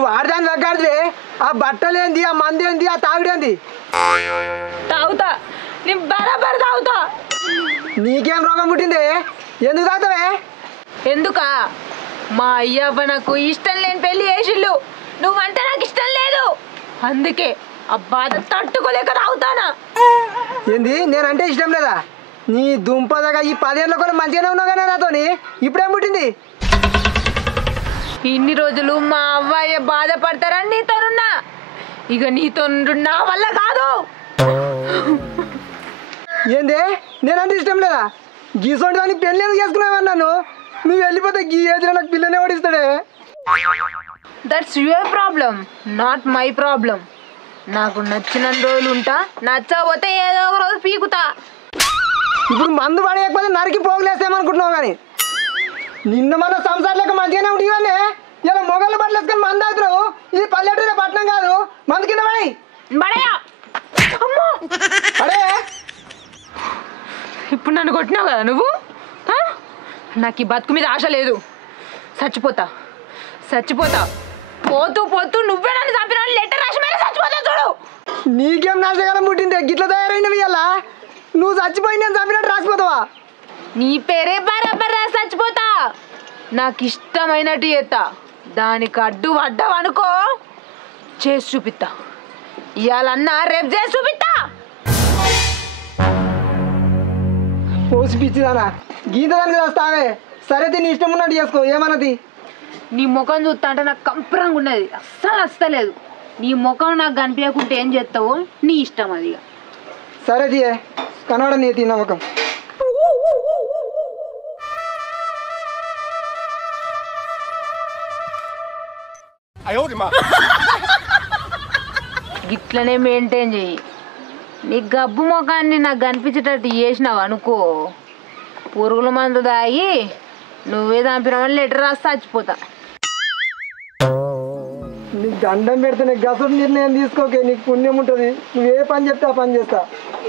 నువ్వు ఆడదాన్ని తగ్గాడితే ఆ బట్టలేంది, ఆ మందేంది, ఆ తాగుడేంది? తాగుతా, నేను బరాబర్ తాగుతా. నీకేం రోగం పుట్టింది? ఎందుకు తాగుతావే? ఎందుకా? మా అయ్యవ్వ నాకు ఇష్టం లేని పెళ్లి చేసిళ్ళు. నువ్వంటే నాకు ఇష్టం లేదు, అందుకే ఆ బాధ తట్టుకోలేక తాగుతానా. ఏంది నేనంటే ఇష్టం లేదా? నీ దుంపదగా ఈ 10 ఏళ్ళ కూడా మంచిగానే ఉన్నావు కదా నాతోని, ఇప్పుడేం పుట్టింది? ఇన్ని రోజులు మా అవ్వయ్య బాధపడతారని నీతోనున్నా, ఇక నీతో నా వల్ల కాదు. ఏంది నేనంటే ఇష్టం లేదా? గీసోంటి దాన్ని పెళ్ళి ఎందుకు చేసుకున్నావన్నాను? నువ్వు వెళ్ళిపోతే గీ ఏజ్లో నాకు పిల్లనే ఓడిస్తాడే. That's your problem, not my problem. నాకు నచ్చిన రోజులు ఉంటా, నచ్చకపోతే ఏదో ఒక రోజు పీకుతా. ఇప్పుడు మందు పడేయకపోతే నరికి పోగులేస్తామనుకుంటున్నావు కానీ నిన్న మన సంసారం లేక మంచిగానే ఉండి కానీ ఇలా మొగళ్ళు బట్టలు వేసుకొని మందు అవుతున్నావు. ఇది పల్లెటూరు పట్టణం కాదు, మందు కింద పడి బడయా. అడే ఇప్పుడు నన్ను కొట్టినావు కదా నువ్వు. నాకు ఈ బతుకు మీద ఆశ లేదు. చచ్చిపోతా చచ్చిపోతా, పోతూ పోతూ నువ్వే నన్ను చంపిన లెటర్ రాసి మీద చచ్చిపోతా చూడు. నీకేం నాశకాలం పుట్టింది? గిట్ల తయారైనవి ఇలా నువ్వు చచ్చిపోయి నేను చంపినట్టు రాసిపోతావా? నీ పేరే బరాబర్ రాసి చచ్చిపోతా. నాకు ఇష్టమైనట్టు చేస్తా, దానికి అడ్డు పడ్డావనుకో చేసి చూపిస్తా. ఇవాళన్నా రేపు చేసి చూపిస్తా. పోసి పిచ్చిదానా, గీత దానికి వస్తావే. సరే నీ ఇష్టం ఉన్నట్టు చేసుకో, ఏమన్నది? నీ ముఖం చూస్తా అంటే నాకు కంపరంగా ఉన్నది, అస్సలు వస్తలేదు. నీ ముఖం నాకు కనిపించకుంటే ఏం చేస్తావో నీ ఇష్టం అది. సరే తీయే, కనబడ నీ తీ నమ్మకం. గిట్లనే మెయింటైన్ చెయ్యి. నీ గబ్బు ముఖాన్ని నాకు కనిపించేటట్టు చేసినావు అనుకో, పురుగుల మందు తాగి నువ్వే చంపినావని లెటర్ రాసి చచ్చిపోతా. నీకు దండం పెడితే నీకు గసడు నిర్ణయం తీసుకోకే, నీకు పుణ్యం ఉంటుంది. నువ్వు ఏ పని చెప్తే ఆ పని చేస్తా.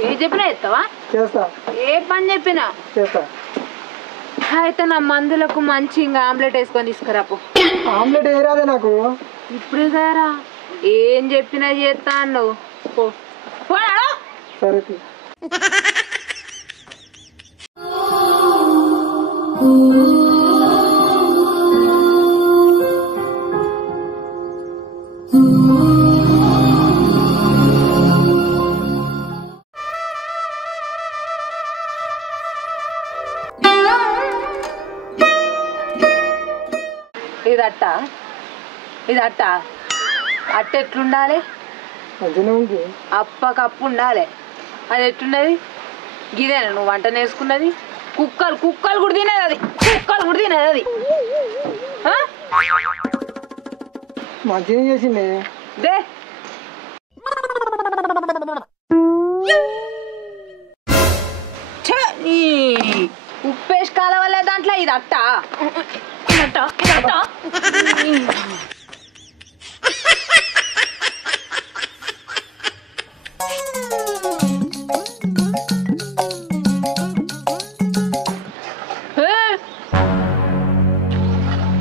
ఏ చెప్పినా చేస్తావా? చేస్తా. ఏ పని చెప్పినా చేస్తా. అయితే నా మందులకు మంచి ఇంకా ఆమ్లెట్ వేసుకొని తీసుకురాపు. ఆమ్లెట్ వేయరాదే నాకు. ఇప్పుడే సారా ఏం చెప్పినా చేస్తా అన్నావు. సరే ఇది అట్ట అట్ట ఎట్లుండాలి? అప్పకప్పు ఉండాలి. అది ఎట్లున్నది? గిదేనా నువ్వు వంట నేర్చుకున్నది? కుక్కలు కూడా తినేది అది, కుక్కలు కూడా తినేది అది. మంచిగా చేసిండే దే. ఉప్పేసి కాలవలే దాంట్లో. ఇది అట్ట అట్ట ఇది అట్ట.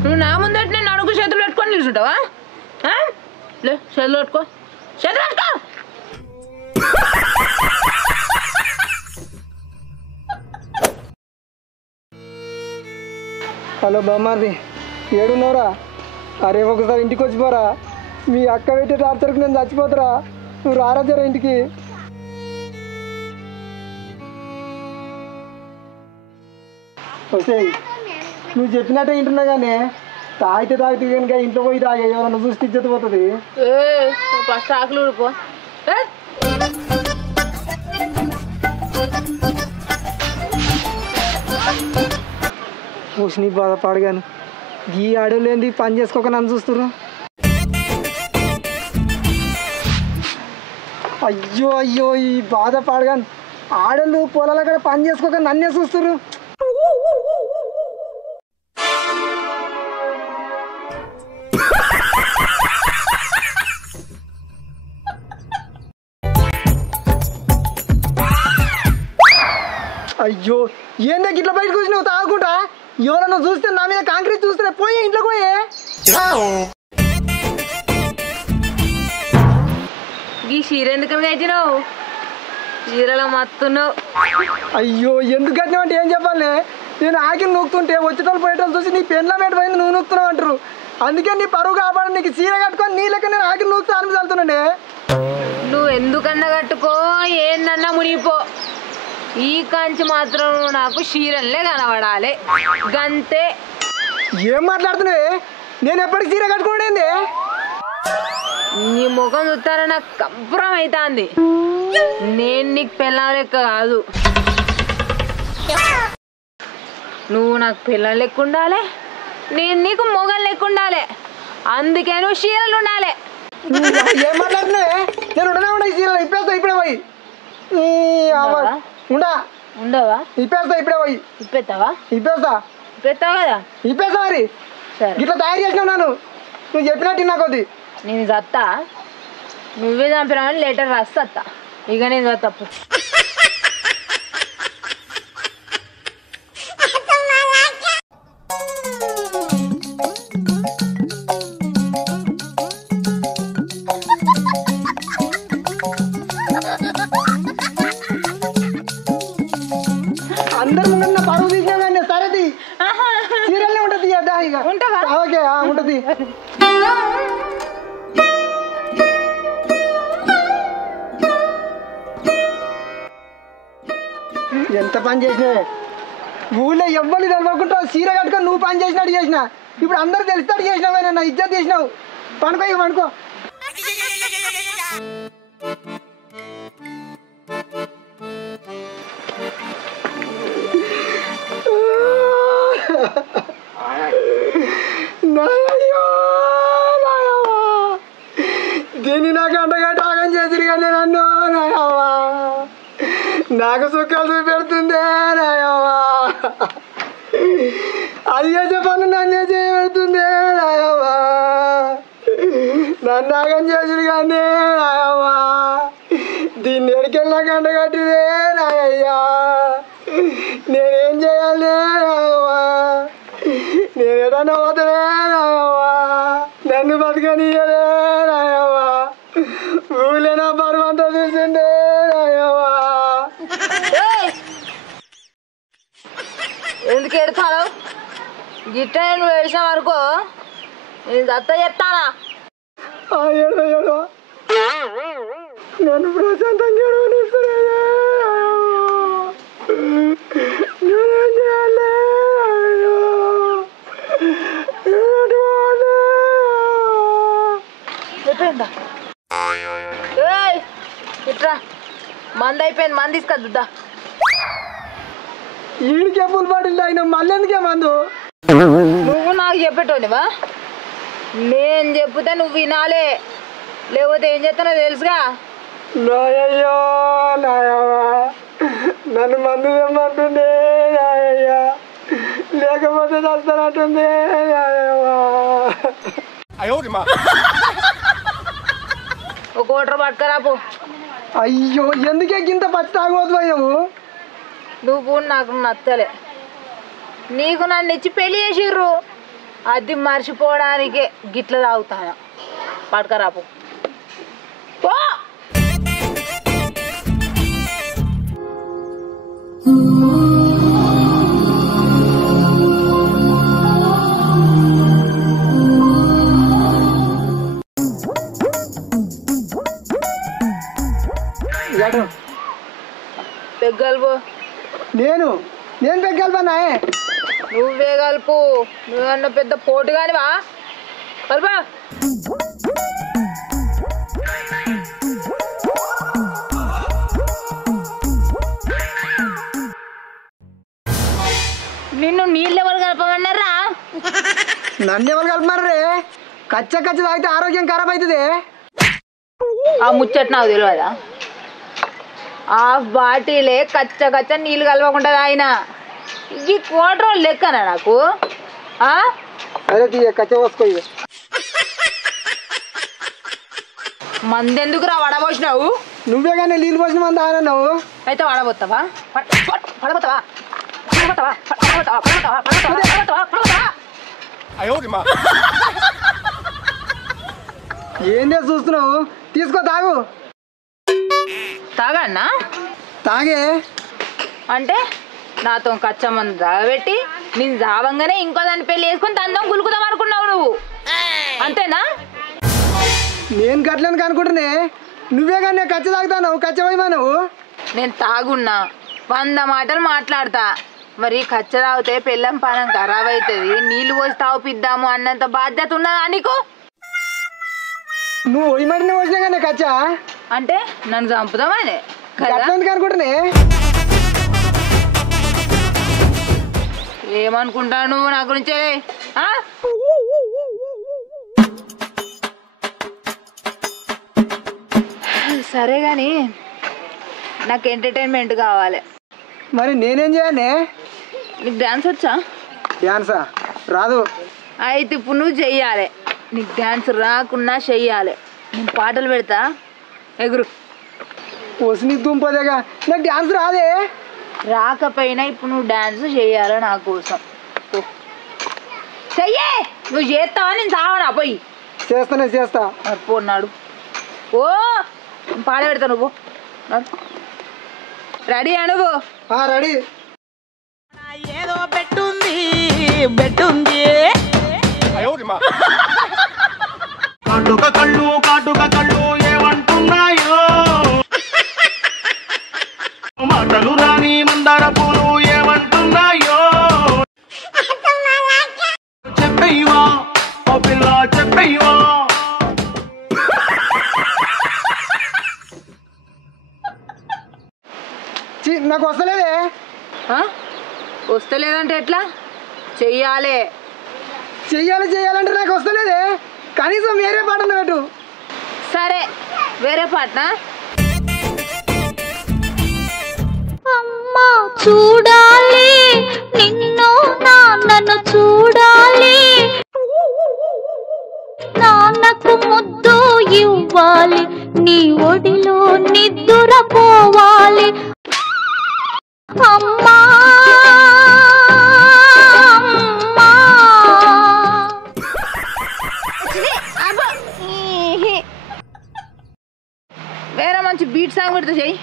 నువ్వు నా ముందట నేను అడుగు చేతులు పెట్టుకొని నిల్చుంటావా? లే, చేతులు పెట్టుకో, చేతులు పెట్టుకో. హలో బామ్మాది, ఏడున్నారా? అరే ఒకసారి ఇంటికి వచ్చిపోరా. మీ అక్క పెట్టే టార్చర్కి నేను చచ్చిపోతారా. నువ్వు రారా జరా ఇంటికి. వస్తే నువ్వు చెప్పినట్టే వింటున్నా కానీ తాగితే కనుక ఇంట్లో పోయి తాగే ఎవరన్నా చూసి ఇజ్జత పోతుంది. ఫస్ట్ ఆకులు ఊడిపో. నీ బాధపడగాను ఈ అడవులేంది పని చేసుకోక నన్ను చూస్తున్నారు. అయ్యో అయ్యో ఈ బాధపడగాను ఆడలు పొలాల కూడా పని చేసుకోక నన్నే చూస్తున్నారు. అయ్యో ఏందా గిట్ల బయటకు వచ్చినావు తాగుకుంటా? ఎవరన్నా చూస్తే నా మీద కాంక్రీట్ చూస్తే పోయే ఇంట్లోకి పోయే. చీర ఎందుకని కట్టినావు? చీరలో మత్తున్నావు. అయ్యో ఎందుకు కట్టినావు అంటే ఏం చెప్పాలి? నేను ఆకిని నూకుతుంటే వచ్చేటోళ్ళు పోయేటోళ్ళు చూసి నీ పెన్ల మీద పోయింది నువ్వు నూకుతున్నావు అంటారు. అందుకే నీ పరువు కాపాడు, నీకు చీర కట్టుకొని నీ లెక్క నేను ఆకిని నూకుతా అని చల్లుతున్నాండి. నువ్వు ఎందుకన్నా కట్టుకో, ఏందన్నా మునిగిపో, ఈ కాంచి మాత్రం నాకు చీరల్లే కనబడాలి గంతే. ఏం మాట్లాడుతున్నావే? నేను ఎప్పటికి చీర కట్టుకోండి. నీ ముఖం చూస్తారా నాకు కంపరం అవుతుంది. నేను నీకు పిల్లల లెక్క కాదు, నువ్వు నాకు పిల్లల లెక్క ఉండాలి, నేను నీకు మొగలు లెక్క ఉండాలి. అందుకే నువ్వు చీరలు ఉండాలి. ఏం మాట్లాడుతున్నావే? నేను ఉండనే చీరలు ఇప్పేస్తా ఇప్పుడే పోయి. ఉండవా? ఇప్పేస్తా ఇప్పుడే పోయి. ఇప్పేస్తావా? ఇప్పేస్తావు కదా? ఇప్పేస్తా మరి. సరే ఇట్లా తయారు చేసినావు నన్ను, నువ్వు చెప్పినట్టు నాకు వద్దు. నేను చత్తా, నువ్వే చంపినావని లెటర్ రాస్తా. ఇక నేను చత్తప్పు. అందరు ముందు పరువు తీసినా కానీ సరేది సీరియల్నే ఉంటుంది. ఉంటావా? ఓకే ఉంటుంది. ఎంత పని చేసినావే? ఊళ్ళో ఎవ్వరు తెలవకుండా చీర కట్టుకొని నువ్వు పని చేసినట్టు చేసినా. ఇప్పుడు అందరు తెలిసినట్టు చేసినావే, నా ఇజ్జత్ చేసినావు. పనుకో ఇక పనుకో. దీన్ని నాకు అంటగట్టు ఆగం చేసిరు కానీ నన్ను నాయవ్వా, నాకు సుఖాలు చూపెడుతుందే నాయవ్వా. అది చేసే పనులు నన్నే చేయబెడుతుందే నాయవ్వా. నన్ను ఆగం చేసిరు కానీ నాయవ్వా, దీన్ని ఎడికెళ్ళి నాకు అంటగట్టిదే నాయ్యా. నేనేం చేయాలి నాయవ్వా? నేను ఎడన్నా పోతానే నాయవ్వా, నన్ను బతకనియలే నాయవ్వా. ఊళ్ళో నా పరువు అంతా తీసిందే నాయవ్వా. ఎందుకు ఎడతాను? గిట్ట నువ్వు వేసావు అనుకో, నేను దత్త చెప్తానా? ఏడో నన్ను ప్రశాంతంగా ఏడవనిస్తలే. నేనేం చేయాలి? అయిపోయిందా? ఇట్రా, మంది అయిపోయింది, మంది తీసుకొద్దా. ఈడికే పుల్ బాటిల్ అయినా మళ్ళీ ఎందుకే మందు? నువ్వు నాకు చెప్పేటోనివా? నేను చెప్తే నువ్వు వినాలే, లేకపోతే ఏం చేస్తానో తెలుసుగా. నాయయ్యో నాయవ్వా, నన్ను మందు తెమ్మంటుంది నాయయ్యా, లేకపోతే చస్తానంటుంది నాయవ్వా. ఒక కోటర పట్టుకరాపు. అయ్యో ఎందుకే గింత పచ్చి తాగబోతున్నావు? నువ్వు నాకు నచ్చలే, నీకు నన్ను ఇచ్చి పెళ్లి చేసిర్రు, అది మర్చిపోవడానికే గిట్ల తాగుతాను. పట్టుకరాపు పో. పెగ్గలుపు. నేను పెగ్గలుపా? నువ్వే కలుపు, నువ్వన్న పెద్ద పోటు కానివా? కలుపా. నిన్ను నీళ్ళు ఎవరు కలపమన్నారా? నన్ను ఎవరు కలపమన్నారే? కచ్చ తాగితే ఆరోగ్యం ఖరాబ్ అవుతుంది. ఆ ముచ్చట నాకు తెలియదా? హాఫ్ బాటిలే కచ్చ నీళ్ళు కలవకుండా ఆయన ఈ కోటరోలు లెక్కనా నాకు? అదే కచ్చ పోసుకో. మందెందుకురా వడబోసినావు? నువ్వే కానీ నీళ్ళు పోసిన మంది ఆనన్నావు. అయితే వడబోతావా? ఏందే చూస్తున్నావు? తీసుకో తాగు. తాగన్నా తాగే అంటే నాతో కచ్చమంది తాగబెట్టి నేను జావంగానే ఇంకో దాన్ని పెళ్లి చేసుకుని తందం గులుకుదాం అనుకున్నావు నువ్వు అంతేనా? నేను గట్లని అనుకుంటున్నా. నువ్వే కానీ కచ్చ తాగుతావు, కచ్చపోయిమా నువ్వు. నేను తాగున్నా 100 మాటలు మాట్లాడతా. మరి కచ్చ తాగితే పెళ్ళం పానం ఖరాబ్ అవుతుంది, నీళ్ళు పోసి తాగిపిద్దాము అన్నంత బాధ్యత ఉన్నదా నీకు? నువ్వు ఒయ్యమడిని వచ్చినా కానీ కచ్చ అంటే నన్ను చంపుదామనే గట్లందుకు అనుకుంటున్నా. ఏమనుకుంటావు నువ్వు నా గురించే? సరే కానీ నాకు ఎంటర్టైన్మెంట్ కావాలి. మరి నేనేం చేయాలి? నీకు డ్యాన్స్ వచ్చా? డ్యాన్సా? రాదు. అయితే ఇప్పుడు నువ్వు చెయ్యాలి. నీకు డ్యాన్స్ రాకున్నా చెయ్యాలి. నేను పాటలు పెడతా, ఎగురు. వసి దుంపదేగా, నాకు డ్యాన్స్ రాదే. రాకపోయినా ఇప్పుడు నువ్వు డ్యాన్స్ చెయ్యాలి నా కోసం. చెయ్యే. నువ్వు చేస్తావా నేను చావనా పోయి? చేస్తా. పోన్నాడు. ఓ పాట పెడతా నువ్వు. రెడీ నువ్వు? రెడీ. ఏదో బెట్టుంది కాటుక కళ్ళు ఏమంటున్నాయో, మాటలు రాని మందార పూలు ఏమంటున్నాయో. చెప్పయ్యవా ఓ పిల్ల చెప్పయ్యవా. నాకు వస్తలేదే. వస్తలేదంటే ఎట్లా? చెయ్యాలి చెయ్యాలంటే నాకు వస్తలేదే. కనీసం వేరే పాట పెట్టు. సరే వేరే పాటనా? అమ్మా చూడాలి నిన్ను, నాన్నను చూడాలి, నాన్నకు ముద్దు ఇవ్వాలి, నీ ఒడిలో నిద్దురపోవాలి. అమ్మా వేరే మంచి బీట్ సాంగ్ పెడితే చెయ్యి.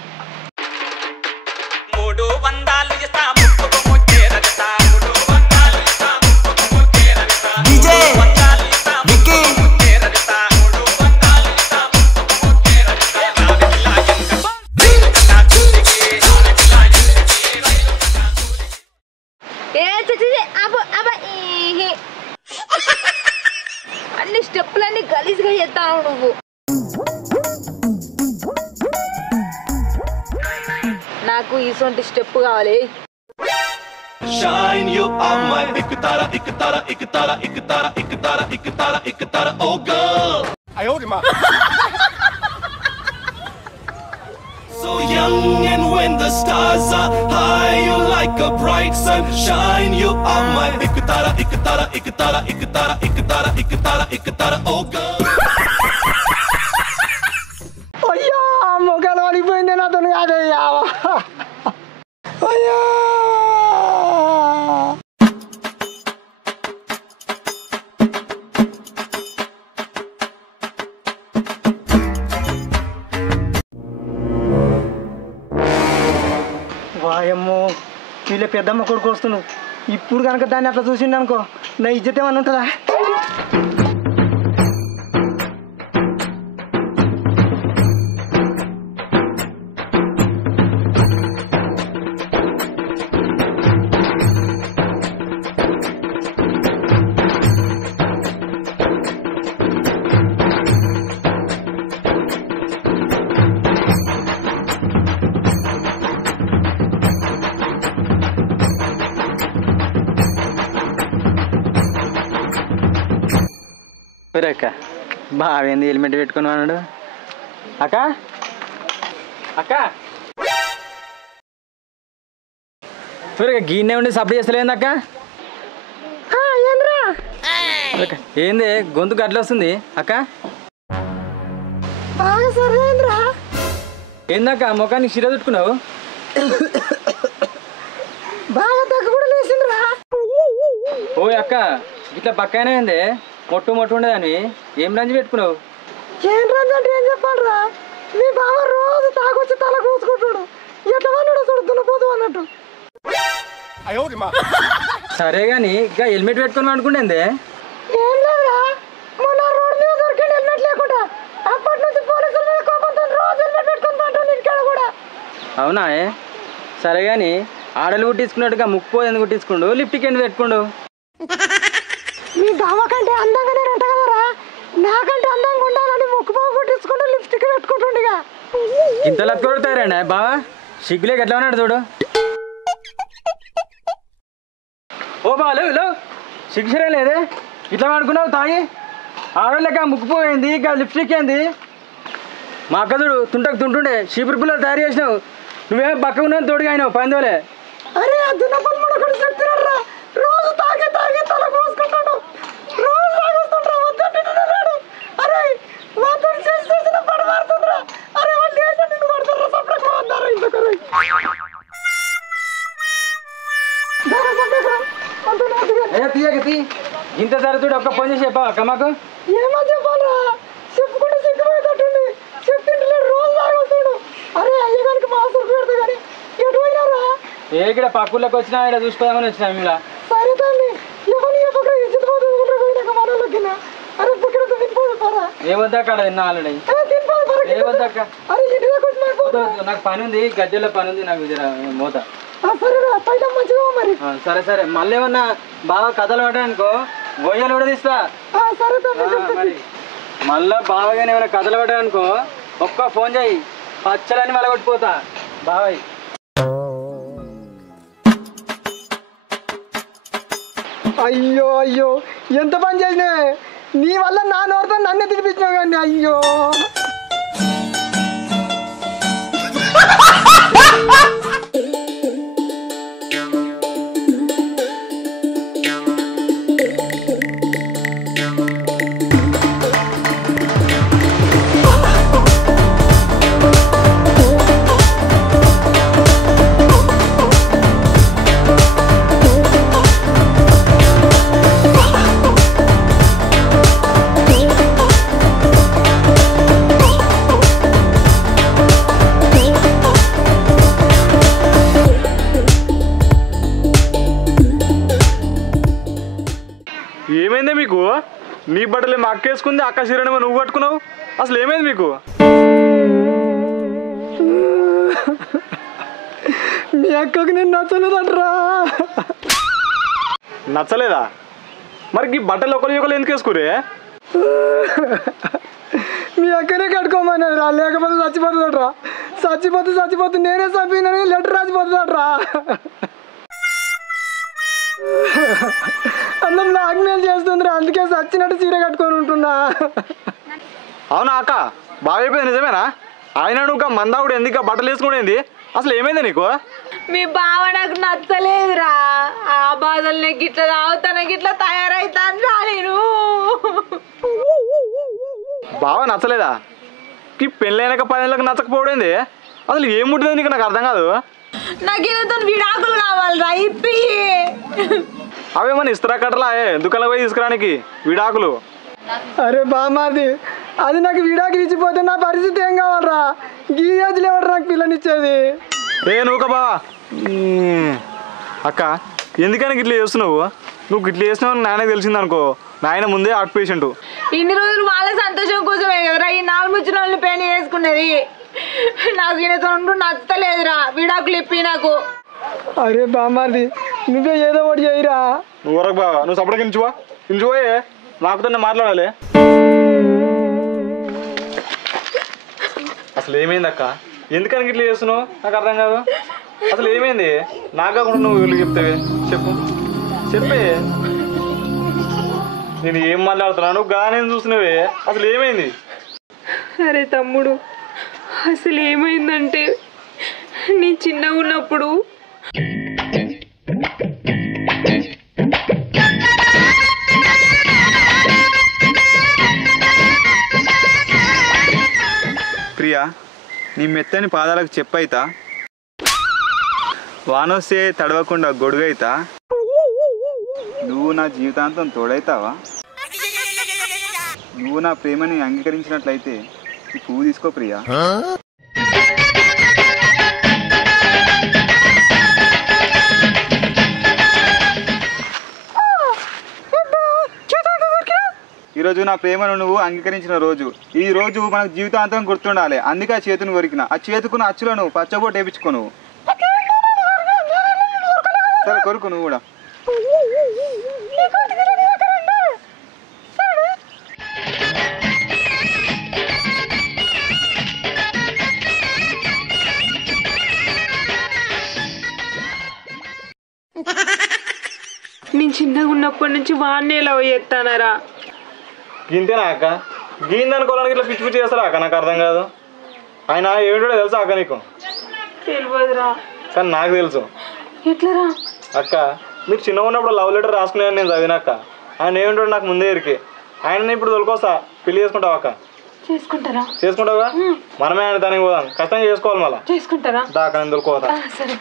అన్ని స్టెప్పులన్నీ గలీజ్గా చేస్తావు నువ్వు. నాకు ఇటువంటి స్టెప్ కావాలి. Shine, you are my ikutara, oh girl. I hold him up. So young and when the stars are high, you like a bright sun. Shine, you are my ikutara, oh girl. అయ్యా మొక్కలు పడిపోయింది నాతో కాదయ్యా. అయ్యా వాయమ్మో, వీళ్ళ పెద్దమ్మ కొడుకు వస్తున్నావు. ఇప్పుడు కనుక దాన్ని అట్లా చూసిండు అనుకో, నా ఇజ్జత్ ఏమన్నా ఉంటుందా? అక్క బావేంది హెల్మెట్ పెట్టుకుని అన్నాడు. అక్క అక్క గీనే ఉండి సప్లై చేస్తలేదు అక్క. ఏంది గొంతు గట్ల వస్తుంది అక్క? ఏందక్క ముఖానికి చీర చుట్టుకున్నావు? బాగా దగ్గు కూడా లేచిందిరా. ఓ అక్క ఇట్లా పక్కనే ఉంది, మొట్టు ఉండేదాన్ని ఏం రంజు పెట్టుకున్నావు? ఏం రంజు అంటే ఏం చెప్పాలరా? మీ బావ రోజు తాగొచ్చి తల కూసుకుంటాడు. ఎట్లా వాళ్ళు చూడు దున్నపోతు అన్నట్టు. సరే కానీ ఇంకా హెల్మెట్ పెట్టుకొని అనుకుంటే ఏం లేదురా, మొన్న రోడ్ మీద దొరికింది హెల్మెట్ లేకుండా. అప్పటి నుంచి పోలీసుల మీద కోపంతో రోజు హెల్మెట్ పెట్టుకొని పంటాను ఇక్కడ కూడా. అవునా? సరే కానీ ఆడలు కుట్టించుకున్నట్టుగా ముక్కు ఎందుకు కుట్టించుకుండు, లిఫ్ట్కి ఎందుకు పెట్టుకుండు? మీ బావ కంటే అందంగానే ఉంటా కదరా, నాకంటే అందంగా ఉండాలని ముక్కు బావ కుట్టించుకుంటూ లిప్స్టిక్ పెట్టుకుంటుండగా. ఇంత లక్క కొడతారండి బావా, సిగ్గులేక ఎట్లా ఉన్నాడు చూడు. ఓ బాలు సిగ్గుసరే లేదే, ఇట్లా వాడుకున్నావు తాగి. ఆడోళ్ళక ముక్కుపోయింది, ఇక లిప్స్టిక్ ఏంది? మా అక్క చూడు తుంటుండే చీపురు పుల్లలు తయారు చేసినావు, నువ్వే పక్క ఉన్నావు తోడుగా అయినావు పందోలే. అరే ఆ దున్నపల్లి మన కూడా చెప్తున్నారా, రోజు తాగి తల కోసుకుంటాడు, రోజు తాగొస్తుంటాడు, వద్దంటున్నాడు. అరే వాతో చేసిన పడ మారుతుందిరా. అరే వాళ్ళు చేసిన నిన్ను పడతారా, సపరేట్గా అన్నారా ఇంతకరు. తీయక ఇంత తరచుడు ఒక్క పని చేసి చెప్పా అక్క మాకు. ఏమో చెప్పాలరా, చెప్పుకుంటే సిగ్గుపోయేటట్టుండి. చెప్తుంటే రోజు తాగొస్తాడు. అరే అయ్యగారికి మాసలు పెడతా కానీ ఎటు పోయినారా? ఇక్కడ పక్కూళ్ళకి వచ్చినా ఇక్కడ చూసిపోదామని వచ్చినా ఇలా. సరే తల్లి, ఎవరిని చెప్పక ఇజ్జత్ పోతుంటే పోయినాక మనోళ్ళకి. అరే ఇక్కడ తినిపోదు పరా. ఏమొద్దా అక్కడ తిన్నా ఆల్రెడీ. ఏమొద్దక్క, అరే ఇంటి దగ్గర వచ్చి మారిపోతా. నాకు పని ఉంది, గద్దెలో పని ఉంది నాకు మోత. సరేరా బయట మంచిగా మరి. సరే సరే, మళ్ళీ ఏమన్నా బాగా కథలు పడ్డానుకో గొయ్యలు కూడా తీస్తా. సరే తల్లి. మరి మళ్ళా బావగానే ఏమైనా కథలు పడ్డానుకో ఒక్క ఫోన్ చేయి, పచ్చలని మళ్ళీ కొట్టిపోతా బాబాయ్. అయ్యో అయ్యో ఎంత పని చేసినావే, నీ వల్ల నా నోరుతో నన్నే తినిపించినావు కానీ. అయ్యో ఏమైందే మీకు? నీ బట్టలే మా అక్క వేసుకుంది, అక్క చీరనేమో నువ్వు కట్టుకున్నావు. అసలు ఏమైంది మీకు? మీ అక్కకు నేను నచ్చలేదంటరా. నచ్చలేదా? మరి ఈ బట్టలు ఒకరు ఎందుకు వేసుకోరే? మీ అక్కనే కట్టుకోమన్నారా, లేకపోతే చచ్చిపోతుందట్రా. చచ్చిపోతే నేనే చంపినని లెటర్ రాసిపోతుందట్రా. అన్నం బ్లాక్మెయిల్ చేస్తుందిరా, అందుకే చచ్చినట్టు చీర కట్టుకొని ఉంటున్నా. అవునా అక్క, బాగా అయిపోయింది నిజమేనా? ఆయన నువ్వు మందావుడు ఎందుకు బట్టలు వేసుకునేది? అసలు ఏమైంది నీకు? మీ బావ నాకు నచ్చలేదురా, ఆ బాధల్ని గిట్లా తాగుతాను గిట్లా తయారైతాను రా నేను. బాగా నచ్చలేదా? ఈ పెళ్ళైనాక 10 ఏళ్ళకి నచ్చకపోవడేంది? అసలు ఏం ముట్టింది నీకు? నాకు అర్థం కాదు. నాకు ఈయనతో విడాకులు కావాలిరా, ఇప్పి. అవేమన్నా ఇస్తారా కట్టలా దుకాణంలో పోయి తీసుకురానికి విడాకులు? అరే బామాది, అది నాకు విడాకులు ఇచ్చిపోతే నా పరిస్థితి ఏం కావాలరా? ఈ ఏజ్లో ఎవరు నాకు పిల్లనిచ్చేది? నువ్వు బావా అక్క, ఎందుకని ఇట్లా చేస్తున్నావు? నువ్వు ఇట్లా చేస్తున్నావు నాయనకు తెలిసింది అనుకో, నాయన ముందే హార్ట్ పేషెంట్. ఇన్ని రోజులు వాళ్ళ సంతోషం కోసమే కదరా ఈ 4 ముచ్చిన వాళ్ళని పెళ్లి చేసుకునేది. నాకు ఈయనతో ఉంటూ నచ్చలేదురా, విడాకులు ఇప్పి నాకు. అరే బామాది, నువ్వే ఏదో ఒకటి చేయరా. నువ్వు వరకు బావా, నువ్వు సపరేట్గా ఇంచుపోయే నాకుతో మాట్లాడాలి. అసలు ఏమైంది అక్క? ఎందుకని ఇట్లా చేస్తున్నావు? నాకు అర్థం కాదు. అసలు ఏమైంది? నాకు కాకుండా నువ్వు వీళ్ళు చెప్తావే, చెప్పే. నేను ఏం మాట్లాడుతున్నాను గానే చూస్తున్నావే, అసలు ఏమైంది? అరే తమ్ముడు, అసలు ఏమైందంటే నీ చిన్నగా ఉన్నప్పుడు ప్రియా, నీ మెత్తని పాదాలకు చెప్పైతా, వానొస్తే తడవకుండా గొడుగైతా, నువ్వు నా జీవితాంతం తోడైతావా? నువ్వు నా ప్రేమని అంగీకరించినట్లయితే ఈ పువ్వు తీసుకో ప్రియా. ఈరోజు నా ప్రేమను నువ్వు అంగీకరించిన రోజు. ఈ రోజు మనకు జీవితాంతం గుర్తుండాలి. అందుకే ఆ చేతిని కొరికిన. ఆ చేతుకున్న అచ్చులను పచ్చబోటు వేయించుకో. నువ్వు సరే కొరుకు నువ్వు కూడా. నేను చిన్నగా ఉన్నప్పటి నుంచి వాడినే లవ్ చేస్తానరా. గింతేనా అక్క? గీంది అనుకోవడానికి ఇట్లా పిచ్చి పిచ్చి చేస్తారా అక్క? నాకు అర్థం కాదు. ఆయన ఏమిటో తెలుసా అక్క నీకు? తెలియదురా. కానీ నాకు తెలుసు. ఎట్లరా? అక్క మీరు చిన్న ఉన్నప్పుడు లవ్ లెటర్ రాసుకునేది నేను చదివినాక. ఆయన ఏమిటో నాకు ముందే ఎరికే. ఆయన ఇప్పుడు తొలకొస్తా. పెళ్లి చేసుకుంటావా అక్క? చేసుకుంటారా? చేసుకుంటావుగా? మనమే ఆయన దానికి పోదాం. ఖచ్చితంగా చేసుకోవాలి. మళ్ళీ చేసుకుంటారా? దాకా నేను తొలుకోదా. సరే.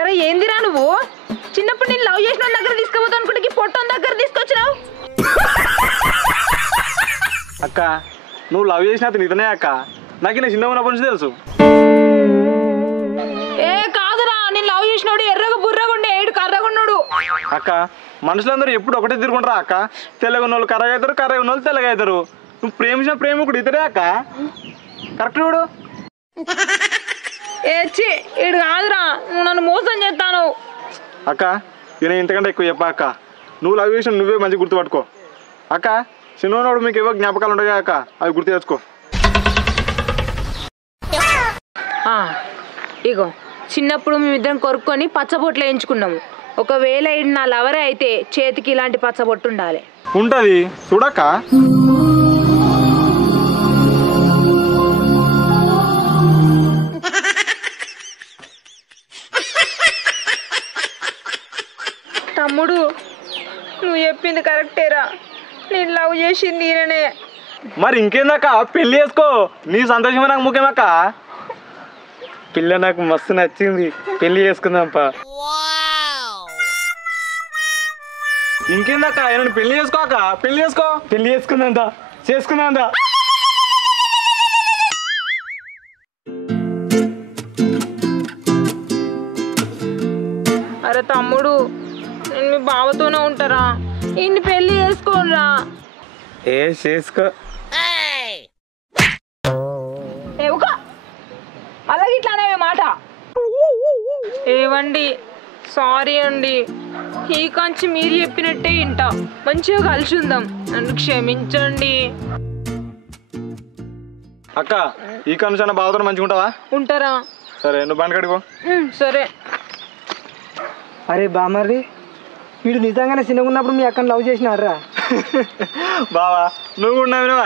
అరే ఏందిరా నువ్వు? చిన్నప్పుడు నేను లవ్ చేసిన దగ్గర తీసుకుపోతా అనుకుంటే పొట్టం దగ్గర తీసుకొచ్చినావు. అక్క నువ్వు లవ్ చేసిన అతను ఇతనే అక్క. నాకు నేను చిన్న ఉన్నప్పటి నుంచి తెలుసు. ఏ కాదురా, నేను లవ్ చేసినోడు ఎర్రగా బుర్రగా ఉండే, ఏడు కర్రగా ఉన్నాడు. అక్క మనుషులందరూ ఎప్పుడు ఒకటే తిరుగుంటారా అక్క? తెల్లగా ఉన్న వాళ్ళు కర్రగా అవుతారు, కర్రగా ఉన్న వాళ్ళు తెల్లగా అవుతారు. నువ్వు ప్రేమించిన ప్రేమికుడు ఇతరే అక్క. కరెక్ట్ చూడు. ఏడ్చి ఏడు కాదురా, నువ్వు నన్ను మోసం చేస్తాను. అక్క ఈయన ఇంతకంటే ఎక్కువ చెప్పా అక్క. నువ్వు లవ్ చేసిన నువ్వే మంచి గుర్తుపట్టుకో అక్క. చిన్నోడు మీకు ఏవో జ్ఞాపకాలు ఉంటాయి అక్క, అవి గుర్తు తెచ్చుకో. ఇగో చిన్నప్పుడు మేమిద్దరం కొరుక్కొని పచ్చబొట్లు వేయించుకున్నాము. ఒకవేళ ఇది నా లవరే అయితే చేతికి ఇలాంటి పచ్చబొట్టు ఉండాలి. ఉంటది చూడక్క. తమ్ముడు నువ్వు చెప్పింది కరెక్టేరా, నేను లవ్ చేసింది ఈయననే. మరి ఇంకేందక్క, పెళ్లి చేసుకో. నీ సంతోషమే నాకు ముఖ్యమక్క. పిల్ల నాకు మస్తు నచ్చింది, పెళ్లి చేసుకుందాంపా. ఇంకేందక్క, ఆయన పెళ్లి చేసుకో అక్క. పెళ్లి చేసుకో. పెళ్లి చేసుకుందా చేసుకుందా. అరే తమ్ముడు, నేను మీ బావతోనే ఉంటారా, ఇన్ని పెళ్లి చేసుకోరా. ఏ చేసుకో. అలాగే ఇట్లా అనే మాట. ఏవండి సారీ అండి, ఈ కంచి మీరు చెప్పినట్టే ఇంట మంచిగా కలిసి ఉందాం, నన్ను క్షమించండి. అక్క ఈ కనుషన్న బావతో మంచిగా ఉంటావా? ఉంటారా? సరే నువ్వు బండి కడుకో. సరే. అరే బామర్రి, వీడు నిజంగానే చిన్నగా ఉన్నప్పుడు మీ అక్కని లవ్ చేసినారా? బావా నువ్వు కూడా వినవా?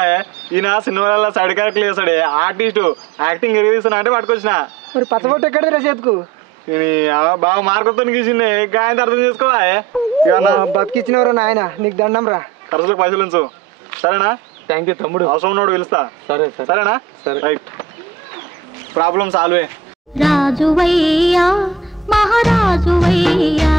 ఈయన సినిమాలలో సైడ్ క్యారెక్టర్ చేస్తాడే, ఆర్టిస్టు, యాక్టింగ్ ఎరిగిస్తున్నా అంటే పట్టుకొచ్చిన. మరి పచ్చబొట్టు ఎక్కడదిరా చేతుకు? బాగా మార్కుతో గీసింది, గాయంత అర్థం చేసుకోవా? బతికిచ్చినవరా నాయన, నీకు దండం రా. ఖర్చులకు పైసలు ఉంచు సరేనా? థ్యాంక్ యూ తమ్ముడు. అవసరం ఉన్నోడు పిలుస్తా. సరే సరేనా? సరే రైట్. ప్రాబ్లం సాల్వే. రాజువయ్యా మహారాజువయ్యా